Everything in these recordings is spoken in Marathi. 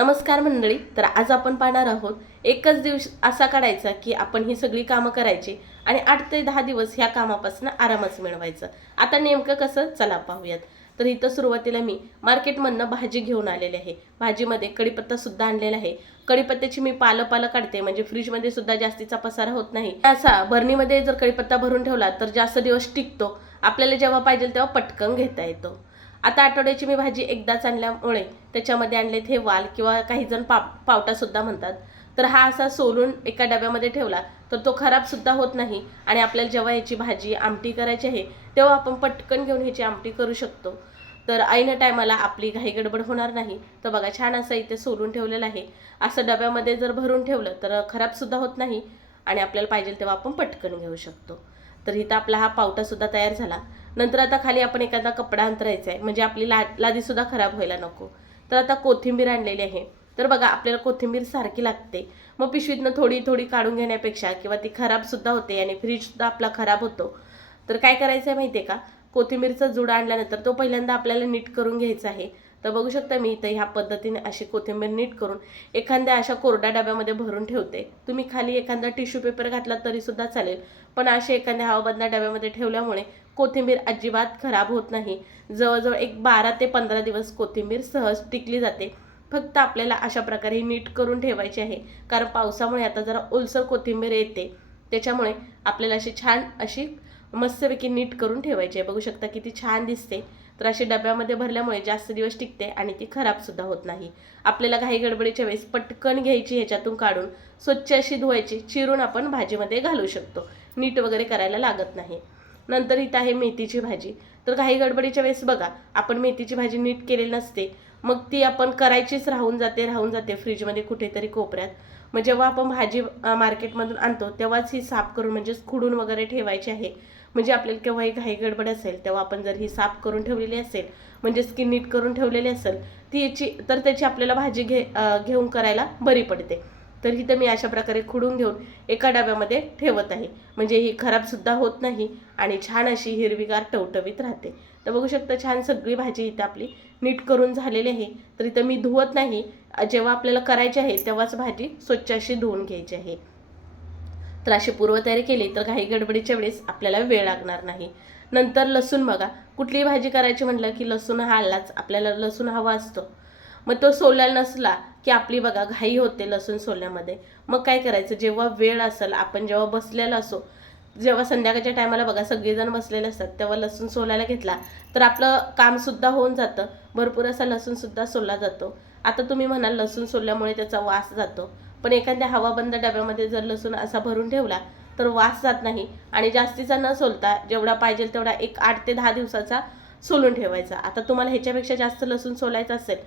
नमस्कार मंडळी तर आज आपण पाहणार आहोत एकच दिवस असा काढायचा की आपण ही सगळी कामं करायची आणि आठ ते दहा दिवस ह्या कामापासून आरामच मिळवायचं. आता नेमकं कसं? चला पाहूयात. तर इथं सुरुवातीला मी मार्केटमधनं भाजी घेऊन आलेली आहे. भाजीमध्ये कढीपत्ता सुद्धा आणलेला आहे. कढीपत्त्याची मी पालं पालं काढते म्हणजे फ्रीजमध्ये सुद्धा जास्तीचा पसारा होत नाही. असा भरणीमध्ये जर कढीपत्ता भरून ठेवला तर जास्त दिवस टिकतो. आपल्याला जेव्हा पाहिजे तेव्हा पटकन घेता येतो. आता आठवड्याची मी भाजी एकदाच आणल्यामुळे त्याच्यामध्ये आणलेत हे वाल किंवा काही जण पाव पावटासुद्धा म्हणतात. तर हा असा सोलून एका डब्यामध्ये ठेवला तर तो खराबसुद्धा होत नाही आणि आपल्याला जेव्हा याची भाजी आमटी करायची आहे तेव्हा आपण पटकन घेऊन ह्याची आमटी करू शकतो. तर ऐन टायमाला आपली घाई गडबड होणार नाही. तर बघा छान असं इथे सोलून ठेवलेलं आहे. असं डब्यामध्ये जर भरून ठेवलं तर खराबसुद्धा होत नाही आणि आपल्याला पाहिजे तेव्हा आपण पटकन घेऊ शकतो. तर इथं आपला हा पावटासुद्धा तयार झाला. नंतर आता खाली आपण एखादा कपडा अंतरायचा आहे म्हणजे आपली ला लादीसुद्धा खराब व्हायला नको. तर आता कोथिंबीर आणलेली आहे. तर बघा आपल्याला कोथिंबीर सारखी लागते. मग पिशवीतनं थोडी थोडी काढून घेण्यापेक्षा किंवा ती खराबसुद्धा होते आणि फ्रीजसुद्धा आपला खराब होतो. तर काय करायचं आहे माहिती आहे का? कोथिंबीरचा जुडा आणल्यानंतर तो पहिल्यांदा आपल्याला नीट करून घ्यायचा आहे. तर बघू शकता मी इथं ह्या पद्धतीने अशी कोथिंबीर नीट करून एखाद्या अशा कोरड्या डब्यामध्ये भरून ठेवते. तुम्ही खाली एखादा टिश्यू पेपर घातला तरीसुद्धा चालेल. पण असे एखाद्या हवाबंदा डब्यामध्ये ठेवल्यामुळे कोथिंबीर अजिबात खराब होत नाही. जवळजवळ एक बारा ते पंधरा दिवस कोथिंबीर सहज टिकली जाते. फक्त आपल्याला अशा प्रकारे ही नीट करून ठेवायची आहे. कारण पावसामुळे आता जरा ओलसर कोथिंबीर येते. त्याच्यामुळे आपल्याला अशी छान अशी मस्तपैकी नीट करून ठेवायची. आहे बघू शकता किती छान दिसते. तर अशी डब्यामध्ये भरल्यामुळे जास्त दिवस टिकते आणि ती खराबसुद्धा होत नाही. आपल्याला घाई गडबडीच्या वेळेस पटकन घ्यायची ह्याच्यातून काढून स्वच्छ अशी धुवायची चिरून आपण भाजीमध्ये घालू शकतो. नीट वगैरे करायला लागत नाही. नंतर इथं आहे मेथीची भाजी. तर घाई गडबडीच्या वेळेस बघा आपण मेथीची भाजी नीट केलेली नसते. मग ती आपण करायचीच राहून जाते राहून जाते फ्रीजमध्ये कुठेतरी कोपऱ्यात. मग जेव्हा आपण भाजी मार्केटमधून आणतो तेव्हाच ही साफ करून म्हणजेच खुडून वगैरे ठेवायची आहे. म्हणजे आपल्याला केव्हाही घाई गडबड असेल तेव्हा आपण जर ही साफ करून ठेवलेली असेल म्हणजेच स्किन नीट करून ठेवलेली असेल ती याची तर त्याची आपल्याला भाजी घे घेऊन करायला बरी पडते. तर इथं मी अशा प्रकारे खुडून घेऊन एका डब्यामध्ये ठेवत आहे. म्हणजे ही खराबसुद्धा होत नाही आणि छान अशी हिरवीगार टवटवीत राहते. तर बघू शकता छान सगळी भाजी इथं आपली नीट करून झालेली आहे. तर इथं मी धुवत नाही. जेव्हा आपल्याला करायची आहे तेव्हाच भाजी स्वच्छ अशी धुवून घ्यायची आहे. तर अशी पूर्वतयारी केली तर काही गडबडीच्या वेळेस आपल्याला वेळ लागणार नाही. नंतर लसूण बघा. कुठलीही भाजी करायची म्हटलं की लसूण हा आलाच. आपल्याला लसूण हवा असतो. मग तो सोलायला नसला की आपली बघा घाई होते लसूण सोलण्यामध्ये मग काय करायचं? जेव्हा वेळ असेल आपण जेव्हा बसलेला असो जेव्हा संध्याकाळच्या टायमाला बघा सगळेजण बसलेले असतात तेव्हा लसूण सोलायला घेतला तर आपलं कामसुद्धा होऊन जातं. भरपूर असा लसूणसुद्धा सोलला जातो. आता तुम्ही म्हणाल लसूण सोलल्यामुळे त्याचा वास जातो. पण एखाद्या हवाबंद डब्यामध्ये जर लसूण असा भरून ठेवला तर वास जात नाही आणि जास्तीचा न सोलता जेवढा पाहिजे तेवढा एक आठ ते दहा दिवसाचा सोलून ठेवायचा. आता तुम्हाला ह्याच्यापेक्षा जास्त लसूण सोलायचा असेल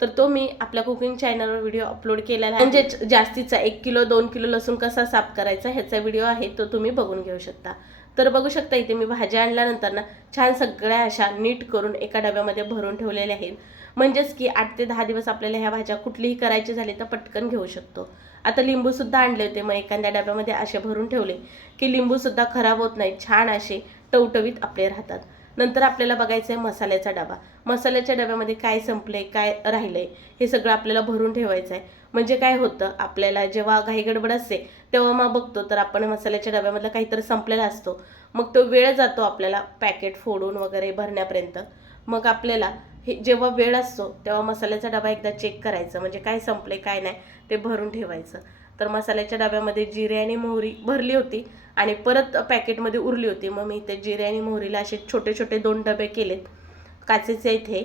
तर तो मी आपल्या कुकिंग चॅनलवर व्हिडिओ अपलोड केलेला आहे. म्हणजे जास्तीचा एक किलो दोन किलो लसूण कसा साफ करायचा ह्याचा व्हिडिओ आहे तो तुम्ही बघून घेऊ शकता. तर बघू शकता इथे मी भाज्या आणल्यानंतर ना छान सगळ्या अशा नीट करून एका डब्यामध्ये भरून ठेवलेल्या आहेत. म्हणजेच की आठ ते दहा दिवस आपल्याला ह्या भाज्या कुठलीही करायची झाली तर पटकन घेऊ शकतो. आता लिंबूसुद्धा आणले होते मग एखाद्या डब्यामध्ये असे भरून ठेवले की लिंबूसुद्धा खराब होत नाही छान असे टवटवीत आपले राहतात. नंतर आपल्याला बघायचं आहे मसाल्याचा डबा. मसाल्याच्या डब्यामध्ये काय संपले काय राहिलंय हे सगळं आपल्याला भरून ठेवायचं आहे म्हणजे काय होतं आपल्याला जेव्हा घाई गडबड असते तेव्हा मग बघतो तर आपण मसाल्याच्या डब्यामधलं काहीतरी संपलेला असतो. मग तो वेळ जातो आपल्याला पॅकेट फोडून वगैरे भरण्यापर्यंत. मग आपल्याला हे जेव्हा वेळ असतो तेव्हा मसाल्याचा डबा एकदा चेक करायचा म्हणजे काय संपले काय नाही ते भरून ठेवायचं. तर मसाल्याच्या डब्यामध्ये जिरे आणि मोहरी भरली होती आणि परत पॅकेटमध्ये उरली होती. मग मी ते जिरे आणि मोहरीला असे छोटे छोटे दोन डबे केलेत. काचेचे इथे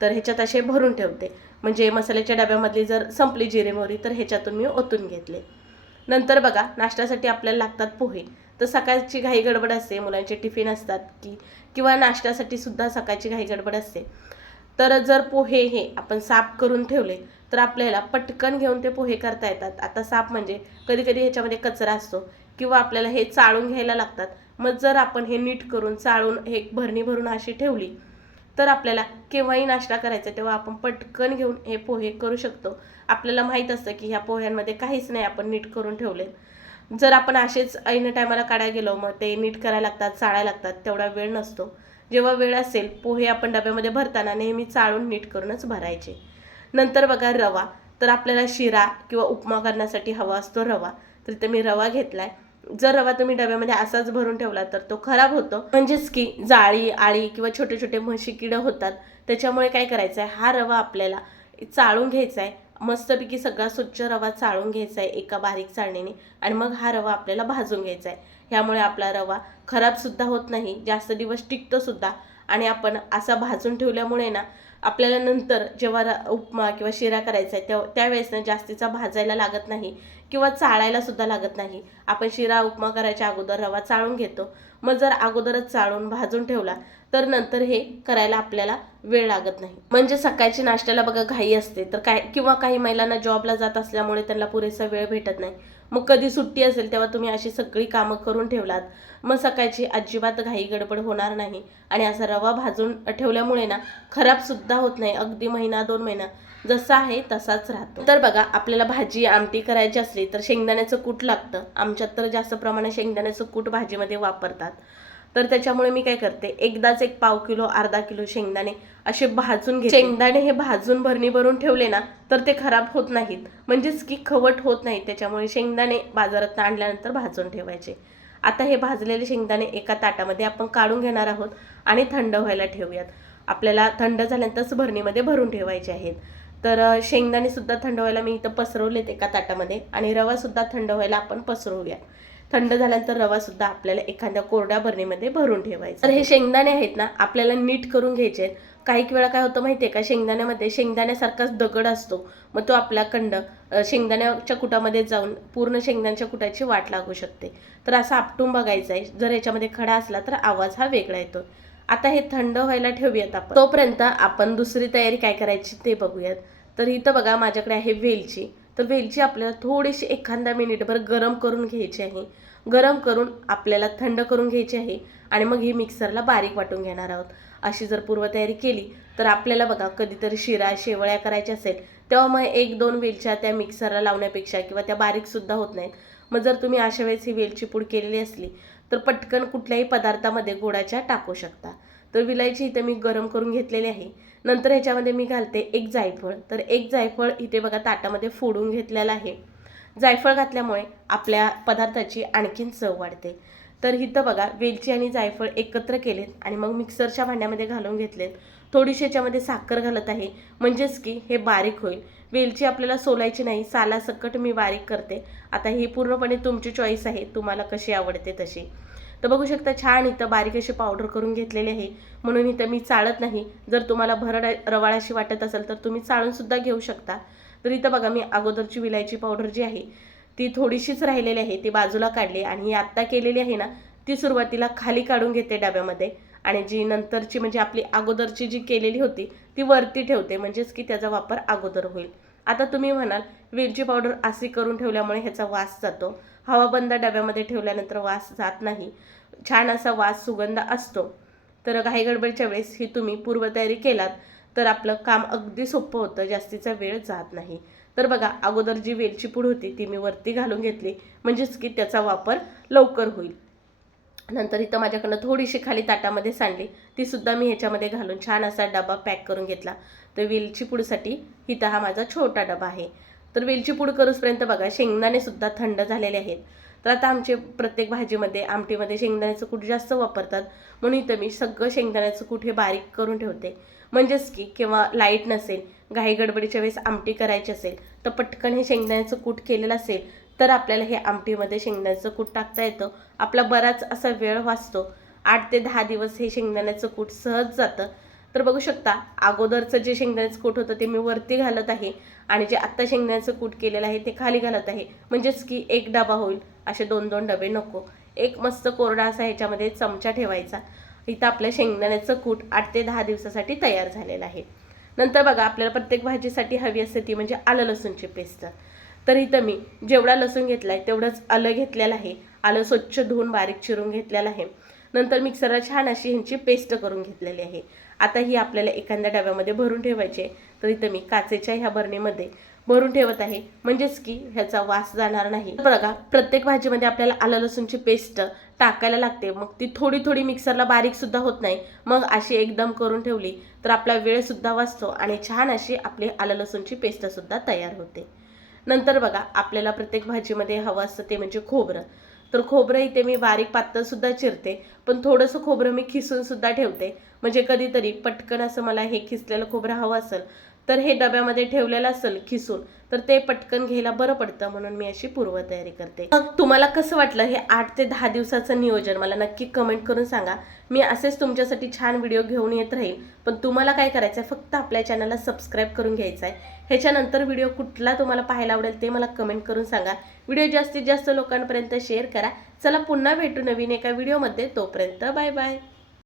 तर ह्याच्यात असे भरून ठेवते. म्हणजे मसाल्याच्या डब्यामधली जर संपली जिरे मोहरी तर ह्याच्यातून मी ओतून घेतले. नंतर बघा नाश्त्यासाठी आपल्याला लागतात पोहे. तर सकाळची घाई गडबड असते मुलांचे टिफिन असतात की किंवा नाश्त्यासाठी सुद्धा सकाळची घाई गडबड असते. तर जर पोहे हे आपण साफ करून ठेवले तर आपल्याला पटकन घेऊन ते पोहे करता येतात. आता साफ म्हणजे कधी कधी ह्याच्यामध्ये कचरा असतो किंवा आपल्याला हे चाळून घ्यायला लागतात. मग जर आपण हे नीट करून चाळून हे भरणी भरून अशी ठेवली तर आपल्याला केव्हाही नाश्ता करायचा तेव्हा आपण पटकन घेऊन हे पोहे करू शकतो. आपल्याला माहीत असतं की ह्या पोह्यांमध्ये काहीच नाही आपण नीट करून ठेवले जर आपण असेच ऐन टायमाला काढायला गेलो मग ते नीट करायला लागतात चाळायला लागतात तेवढा वेळ नसतो. जेव्हा वेळ असेल पोहे आपण डब्यामध्ये भरताना नेहमी चाळून नीट करूनच भरायचे. नंतर बघा रवा. तर आपल्याला शिरा किंवा उपमा करण्यासाठी हवा असतो रवा. तर ते मी रवा घेतला आहे जर रवा तुम्ही डब्यामध्ये असाच भरून ठेवला तर तो खराब होतो. म्हणजेच की जाळी आळी किंवा छोटे छोटे म्हशी किडं होतात. त्याच्यामुळे काय करायचं आहे हा रवा आपल्याला चाळून घ्यायचा आहे मस्तपैकी सगळा स्वच्छ रवा चाळून घ्यायचा आहे एका बारीक चाळणीने आणि मग हा रवा आपल्याला भाजून घ्यायचा आहे ह्यामुळे आपला रवा खराबसुद्धा होत नाही जास्त दिवस टिकतोसुद्धा आणि आपण असा भाजून ठेवल्यामुळे ना आपल्याला नंतर जेव्हा र- उपमा किंवा शिरा करायचा आहे तेव्हा त्यावेळेस ना जास्तीचा भाजायला लागत नाही किंवा चाळायला सुद्धा लागत नाही. आपण शिरा उपमा करायच्या अगोदर रवा चाळून घेतो. मग जर अगोदरच चाळून भाजून ठेवला तर नंतर हे करायला आपल्याला वेळ लागत नाही. म्हणजे सकाळची नाश्त्याला बघा घाई असते. तर काय किंवा काही महिलांना जॉबला जात असल्यामुळे त्यांना पुरेसा वेळ भेटत नाही. मग कधी सुट्टी असेल तेव्हा तुम्ही अशी सगळी कामं करून ठेवलात. मग सकाळची अजिबात घाई गडबड होणार नाही. आणि असा रवा भाजून ठेवल्यामुळे ना खराबसुद्धा होत नाही. अगदी महिना दोन महिना. जसा आहे तसाच राहतो. तर बघा आपल्याला भाजी आमटी करायची असली तर शेंगदाण्याचं कूट लागतं. आमच्यात तर जास्त प्रमाणात शेंगदाण्याचं कूट भाजीमध्ये वापरतात. तर त्याच्यामुळे मी काय करते एकदाच एक पाव किलो अर्धा किलो शेंगदाणे असे भाजून घे शेंगदाणे हे भाजून भरणी भरून ठेवले ना तर ते खराब होत नाहीत. म्हणजेच की खवट होत नाही त्याच्यामुळे शेंगदाणे बाजारात आणल्यानंतर भाजून ठेवायचे. आता हे भाजलेले शेंगदाणे एका ताटामध्ये आपण काढून घेणार आहोत आणि थंड व्हायला ठेवूयात. आपल्याला थंड झाल्यानंतरच भरणीमध्ये भरून ठेवायचे आहेत. तर शेंगदाणेसुद्धा शेंगदाणे सुद्धा थंड व्हायला मी इथं पसरवलेत एका ताटामध्ये आणि रवा सुद्धा थंड व्हायला आपण पसरवूया थंड झाल्यानंतर रवा सुद्धा आपल्याला एखाद्या कोरड्या बरणीमध्ये भरून ठेवायचा. तर हे शेंगदाणे आहेत ना आपल्याला नीट करून घ्यायचे आहेत. काही वेळा काय होतं माहिती आहे का शेंगदाण्यामध्ये शेंगदाण्यासारखाच दगड असतो. मग तो आपला कंड शेंगदाण्याच्या कुटामध्ये जाऊन पूर्ण शेंगदाण्याच्या कुटाची वाट लागू शकते. तर असं आपटून बघायचं आहे. जर याच्यामध्ये खडा असला तर आवाज हा वेगळा येतो. आता हे थंड व्हायला ठेवूयात आपण. तोपर्यंत आपण दुसरी तयारी काय करायची ते बघूयात. तर इथं बघा माझ्याकडे आहे वेलची. तर वेलची आपल्याला थोडीशी एखादा मिनिटभर गरम करून घ्यायची आहे. गरम करून आपल्याला थंड करून घ्यायची आहे आणि मग ही मिक्सरला बारीक वाटून घेणार आहोत. अशी जर पूर्वतयारी केली तर आपल्याला बघा कधीतरी शिरा शेवळ्या करायच्या असेल तेव्हा मग एक दोन वेलच्या त्या मिक्सरला लावण्यापेक्षा किंवा त्या बारीकसुद्धा होत नाहीत. मग जर तुम्ही अशा वेळेस ही वेलची पूड केलेली असली तर पटकन कुठल्याही पदार्थामध्ये गोडाच्या टाकू शकता. तर विलायची इथे मी गरम करून घेतलेली आहे. नंतर ह्याच्यामध्ये मी घालते एक जायफळ. तर एक जायफळ इथे बघा ताटामध्ये फोडून घेतलेलं आहे. जायफळ घातल्यामुळे आपल्या पदार्थाची आणखीन चव वाढते. तर इथं बघा वेलची आणि जायफळ एकत्र केलेत आणि मग मिक्सरच्या भांड्यामध्ये घालून घेतलेत. थोडीशी याच्यामध्ये साखर घालत आहे. म्हणजेच की हे बारीक होईल. वेलची आपल्याला सोलायची नाही. सालासकट मी बारीक करते. आता ही पूर्णपणे तुमची चॉईस आहे. तुम्हाला कशी आवडते तशी. तर बघू शकता छान इथं बारीक अशी पावडर करून घेतलेली आहे. म्हणून इथं मी चाळत नाही. जर तुम्हाला भरड रवाळाशी वाटत असेल तर तुम्ही चाळून सुद्धा घेऊ शकता. तर इथं बघा मी अगोदरची विलायची पावडर जी आहे ती थोडीशीच राहिलेली आहे. ती बाजूला काढली आणि ही आत्ता केलेली आहे ना ती सुरुवातीला खाली काढून घेते डब्यामध्ये. आणि जी नंतरची म्हणजे आपली अगोदरची जी केलेली होती ती वरती ठेवते. म्हणजेच की त्याचा वापर अगोदर होईल. आता तुम्ही म्हणाल वेलची पावडर अशी करून ठेवल्यामुळे ह्याचा वास जातो. हवाबंद डब्यामध्ये ठेवल्यानंतर वास जात नाही. छान असा वास सुगंध असतो. तर घाई गडबडच्या वेळेस ही तुम्ही पूर्वतयारी केलात तर आपलं काम अगदी सोपं होतं जास्तीचा वेळ जात नाही. तर बघा अगोदर जी वेलची पूड होती ती मी वरती घालून घेतली. म्हणजेच की त्याचा वापर लवकर होईल. नंतर इथं माझ्याकडनं थोडीशी खाली ताटामध्ये सांडली. तीसुद्धा मी ह्याच्यामध्ये घालून छान असा डबा पॅक करून घेतला. तर वेलची पूडसाठी इथं हा माझा छोटा डबा आहे. तर वेलची पूड करूसपर्यंत बघा शेंगदाणे सुद्धा थंड झालेले आहेत. तर आता आमचे प्रत्येक भाजीमध्ये आमटीमध्ये शेंगदाण्याचं कूट जास्त वापरतात. म्हणून इथं मी सगळं शेंगदाण्याचं कूट हे बारीक करून ठेवते. म्हणजेच की किंवा लाइट नसेल घाई गडबडीच्या वेळेस आमटी करायची असेल तर पटकन हे शेंगदाण्याचं कूट केलेलं असेल तर आपल्याला हे आमटीमध्ये शेंगदाण्याचं कूट टाकता येतं. आपला बराच असा वेळ वाचतो. आठ ते दहा दिवस हे शेंगदाण्याचं कूट सहज जातं. तर बघू शकता अगोदरचं जे शेंगदाण्याचं कूट होतं ते मी वरती घालत आहे आणि जे आत्ता शेंगदाण्याचं कूट केलेलं आहे ते खाली घालत आहे. म्हणजेच की एक डबा होईल असे दोन दोन डबे नको. एक मस्त कोरडा असा ह्याच्यामध्ये चमचा ठेवायचा. इथं आपल्या शेंगदाण्याचं कूट आठ ते दहा दिवसासाठी तयार झालेलं आहे. नंतर बघा आपल्याला प्रत्येक भाजीसाठी हवी असते ती म्हणजे आलं लसूणची पेस्ट. तर इथं मी जेवढा लसूण घेतला आहे तेवढंच आलं घेतलेलं आहे. आलं स्वच्छ धुवून बारीक चिरून घेतलेलं आहे. नंतर मिक्सरला छान अशी ह्यांची पेस्ट करून घेतलेली आहे. आता ही आपल्याला एखाद्या डब्यामध्ये भरून ठेवायची आहे. तर इथं मी काचेच्या ह्या भरणीमध्ये भरून ठेवत आहे. म्हणजेच की ह्याचा वास जाणार नाही. बघा प्रत्येक भाजीमध्ये आपल्याला आलं लसूणची पेस्ट टाकायला लागते. मग ती थोडी थोडी मिक्सरला बारीक सुद्धा होत नाही. मग अशी एकदम करून ठेवली तर आपला वेळ सुद्धा वाचतो आणि छान अशी आपली आलं लसूणची पेस्ट सुद्धा तयार होते. नंतर बघा आपल्याला प्रत्येक भाजीमध्ये हवं असतं ते म्हणजे खोबरं. तर खोबरं इथे मी बारीक पातळसुद्धा चिरते पण थोडंसं खोबरं मी खिसूनसुद्धा ठेवते. म्हणजे कधीतरी पटकन असं मला हे खिसलेलं खोबरं हवं असेल तर हे डब्यामध्ये ठेवलेलं असेल खिसून तर ते पटकन घ्यायला बरं पडतं म्हणून मी अशी पूर्वतयारी करते. मग तुम्हाला कसं वाटलं हे आठ ते दहा दिवसाचं नियोजन? मला नक्की कमेंट करून सांगा. मी असेच तुमच्यासाठी छान व्हिडिओ घेऊन येत राहील पण तुम्हाला काय करायचं आहे फक्त आपल्या चॅनलला सबस्क्राईब करून घ्यायचं आहे ह्याच्यानंतर व्हिडिओ कुठला तुम्हाला पाहायला आवडेल ते मला कमेंट करून सांगा. व्हिडिओ जास्तीत जास्त लोकांपर्यंत शेअर करा. चला पुन्हा भेटू नवीन एका व्हिडिओमध्ये तोपर्यंत बाय बाय